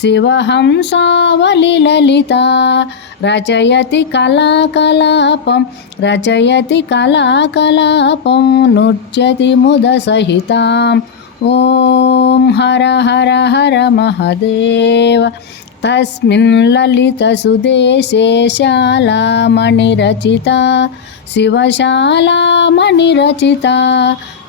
शिवहंसावलिललिता रचयति कलाकलापं रचयति कलाकलापं नृत्यति मुदसहिताम् ॐ हर हर हर महदेव तस्मिन् ललितसुदेशे शालामणिरचिता शिवशालामणिरचिता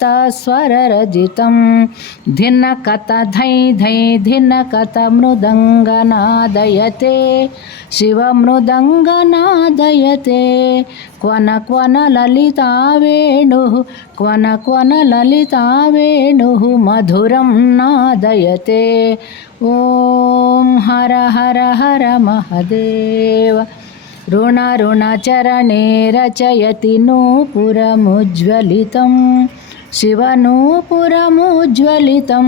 सप्तस्वररजितं धिनकत धै धै धिनकत मृदङ्गनादयते शिवमृदङ्गनादयते क्वन क्वन ललिता वेणुः क्वन क्वन ललिता वेणुः मधुरं नादयते ॐ हर हर हर महदेव ऋणऋणचरणे रचयति नूपुरमुज्ज्वलितं శివనూపురముజ్వలితం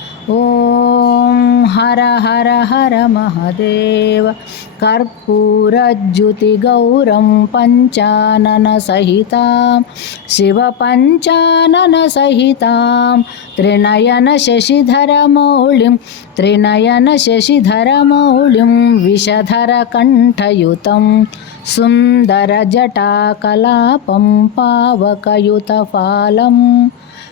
ॐ हर हर हर महदेव कर्पूरज्युतिगौरं पञ्चाननसहितां शिवपञ्चाननसहितां त्रिनयनशशिधरमौलिं त्रिनयनशशिधरमौलिं विषधरकण्ठयुतं सुन्दरजटाकलापं पावकयुतफालम्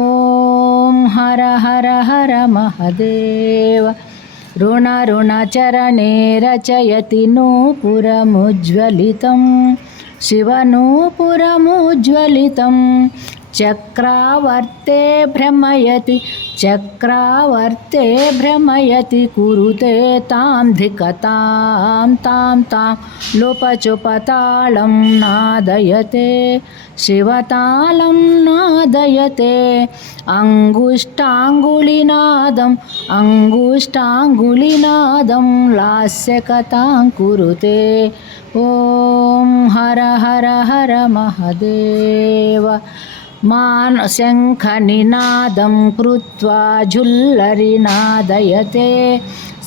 ఓం హర హర హర మహదేవ రుణ రుణ చరణే రచయతి నూపురముజ్వలితం శివనూపురముజ్వలితం చక్రావర్తే భ్రమయతి చక్రావర్తే భ్రమయతి కురుతే తాం ధికతాం తాం తాం లుపచుపతాళం నాదయతే శివతాళం నా अङ्गुष्ठाङ्गुलिनादम् अङ्गुष्ठाङ्गुलिनादं लास्यकथां कुरुते ॐ हर हर हर महदेव मान शङ्खनिनादं कृत्वा झुल्लरिनादयते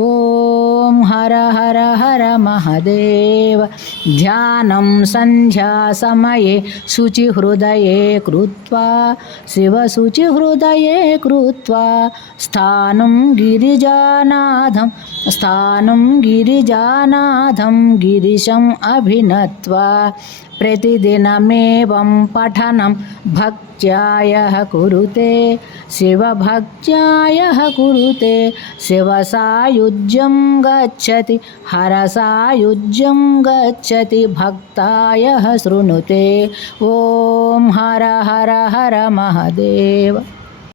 ओम हर हर हर महादेव ध्यान संध्या ध्यानं शुचि हृदय कृत्वा शिवशुचिहृदये कृत्वा स्थानं गिरिजानाथं स्थान गिरिजानाथं गिरिशम् अभिनत्वा प्रतिदिनमेवं पठनं भक्त्यायः कुरुते शिवभक्त्यायः कुरुते शिवसायु युज्यं गच्छति हरसायुज्यं गच्छति भक्ताय शृणुते ॐ हर हर हर महदेव